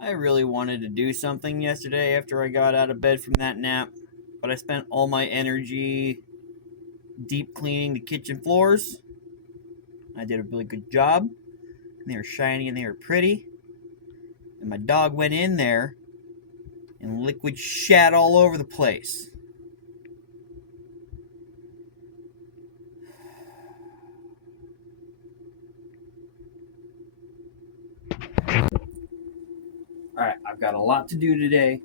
I really wanted to do something yesterday after I got out of bed from that nap, but I spent all my energy deep cleaning the kitchen floors. I did a really good job. They were shiny and they were pretty. And my dog went in there and liquid shat all over the place. Alright, I've got a lot to do today.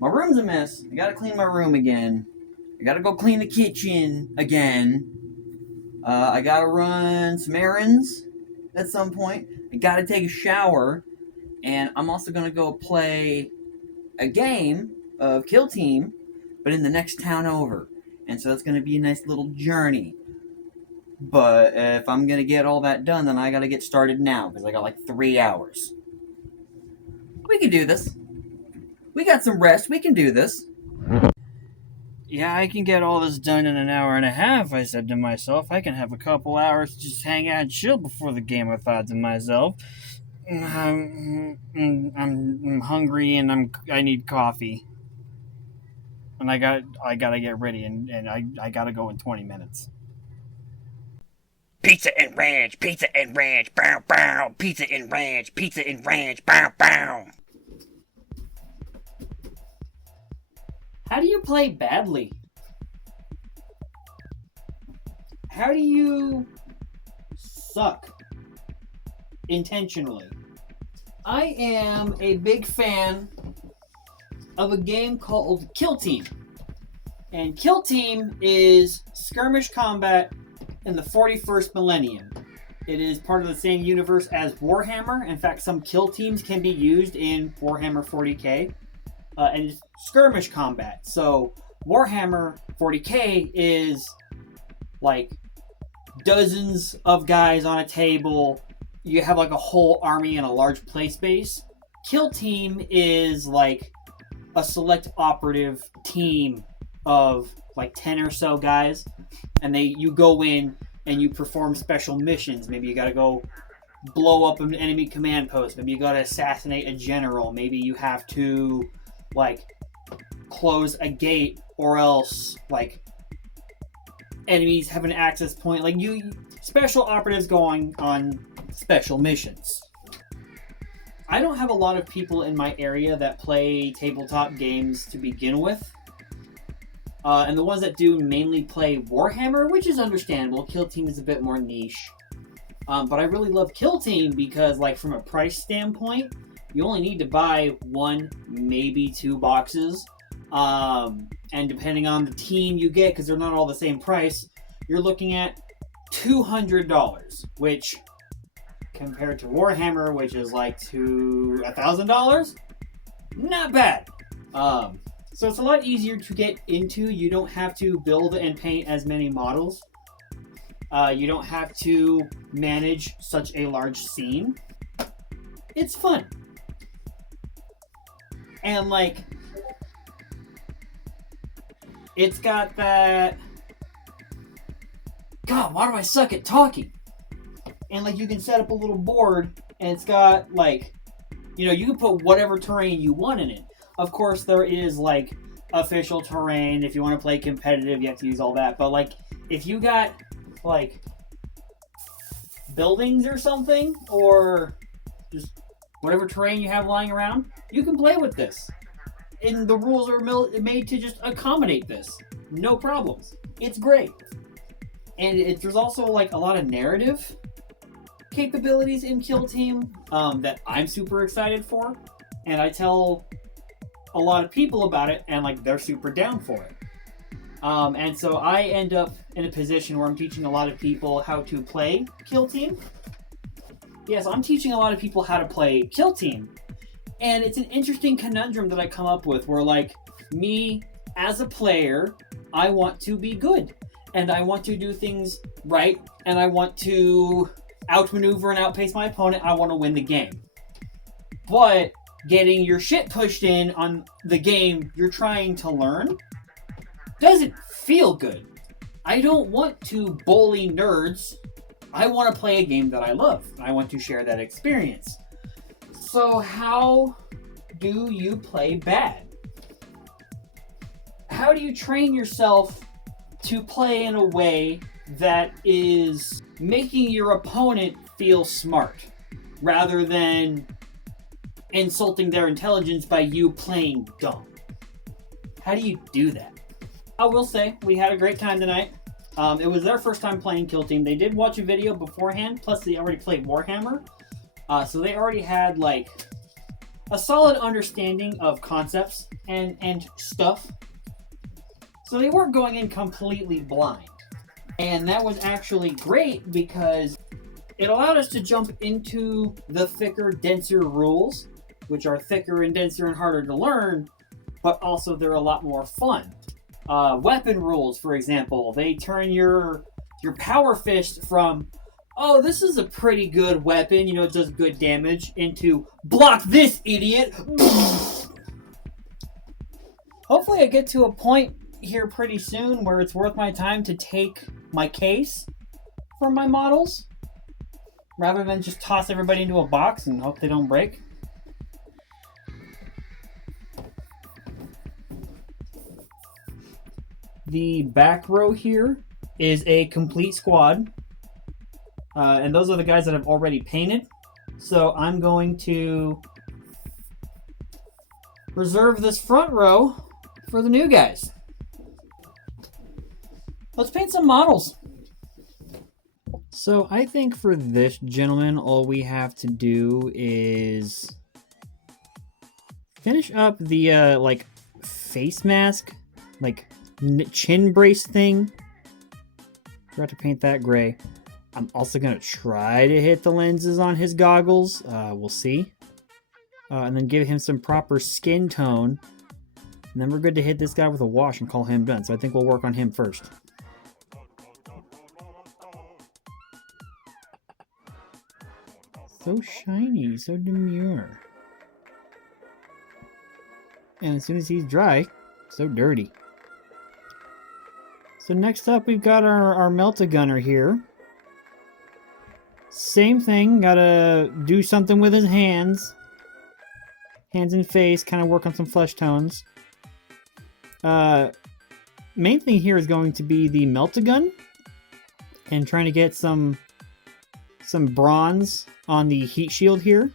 My room's a mess. I gotta clean my room again. I gotta go clean the kitchen again. I gotta run some errands at some point. I gotta take a shower. And I'm also gonna go play a game of Kill Team, but in the next town over. And so that's gonna be a nice little journey. But if I'm gonna get all that done, then I gotta get started now, because I got like 3 hours. We can do this. We got some rest. We can do this. Yeah, I can get all this done in an hour and a half, I said to myself. I can have a couple hours to just hang out and chill before the game, I thought to myself. I'm hungry and I need coffee. And I gotta get ready and I gotta go in 20 minutes. Pizza and ranch, bow bow. Pizza and ranch, bow bow. How do you play badly? How do you suck intentionally? I am a big fan of a game called Kill Team. And Kill Team is skirmish combat in the 41st millennium. It is part of the same universe as Warhammer. In fact, some kill teams can be used in Warhammer 40k. And it's skirmish combat. So Warhammer 40k is like dozens of guys on a table. You have like a whole army and a large play space. Kill Team is like a select operative team of like 10 or so guys, and you go in and you perform special missions. Maybe you gotta go blow up an enemy command post. Maybe you gotta assassinate a general. Maybe you have to like close a gate, or else like enemies have an access point. Like special operatives going on special missions. I don't have a lot of people in my area that play tabletop games to begin with. And the ones that do mainly play Warhammer, which is understandable. Kill Team is a bit more niche. But I really love Kill Team because, like, from a price standpoint, you only need to buy 1, maybe 2 boxes. And depending on the team you get, because they're not all the same price, you're looking at $200, which compared to Warhammer, which is like to $1,000, not bad. So it's a lot easier to get into. You don't have to build and paint as many models. You don't have to manage such a large scene. It's fun. And like, it's got that... God, why do I suck at talking? And like, you can set up a little board, and it's got like, you can put whatever terrain you want in it. Of course, there is like official terrain. If you want to play competitive, you have to use all that. But like, if you got like buildings or something, or just whatever terrain you have lying around, you can play with this. And the rules are made to just accommodate this. No problems. It's great. And there's also like a lot of narrative capabilities in Kill Team that I'm super excited for. And I tell a lot of people about it, and like, they're super down for it. And so I end up in a position where I'm teaching a lot of people how to play Kill Team. Yes, I'm teaching a lot of people how to play Kill Team. And it's an interesting conundrum that I come up with, where like, me as a player, I want to be good. And I want to do things right. And I want to outmaneuver and outpace my opponent. I want to win the game. But getting your shit pushed in on the game you're trying to learn doesn't feel good. I don't want to bully nerds. I want to play a game that I love. I want to share that experience. So how do you play bad? How do you train yourself to play in a way that is making your opponent feel smart rather than insulting their intelligence by you playing dumb? How do you do that? I will say we had a great time tonight. It was their first time playing Kill Team. They did watch a video beforehand, plus they already played Warhammer. So they already had like a solid understanding of concepts and stuff. So they weren't going in completely blind. And that was actually great because it allowed us to jump into the thicker, denser rules, which are thicker and denser and harder to learn, but also they're a lot more fun. Weapon rules, for example, they turn your power fist from, oh, this is a pretty good weapon, you know, it does good damage, into, block this, idiot! Hopefully I get to a point here pretty soon where it's worth my time to take my case from my models, rather than just toss everybody into a box and hope they don't break. The back row here is a complete squad. And those are the guys that I've already painted. So I'm going to reserve this front row for the new guys. Let's paint some models. So I think for this gentleman, all we have to do is finish up the like face mask, like chin brace thing. Forgot to paint that gray. I'm also going to try to hit the lenses on his goggles. We'll see. And then give him some proper skin tone. And then we're good to hit this guy with a wash and call him done. So I think we'll work on him first. So shiny, so demure. And as soon as he's dry, so dirty. So next up, we've got our melt-a-gunner here. Same thing, gotta do something with his hands. Hands and face, kind of work on some flesh tones. Main thing here is going to be the melt-a-gun. And trying to get some bronze on the heat shield here.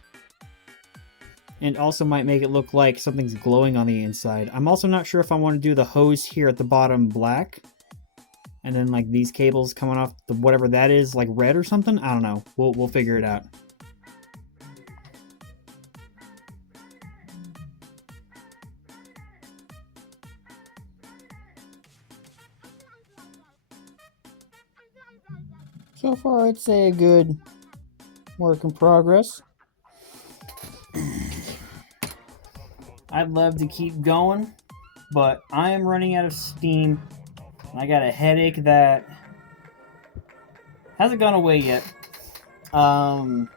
And also might make it look like something's glowing on the inside. I'm also not sure if I want to do the hose here at the bottom black. And then like these cables coming off the whatever that is, like red or something. I don't know. We'll figure it out. So far, I'd say a good work in progress. I'd love to keep going, but I am running out of steam. I got a headache that hasn't gone away yet. And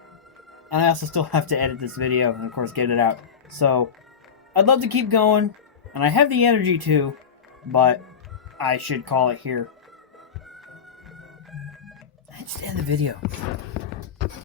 I also still have to edit this video and, of course, get it out. So, I'd love to keep going, and I have the energy to, but I should call it here. I'd just end the video.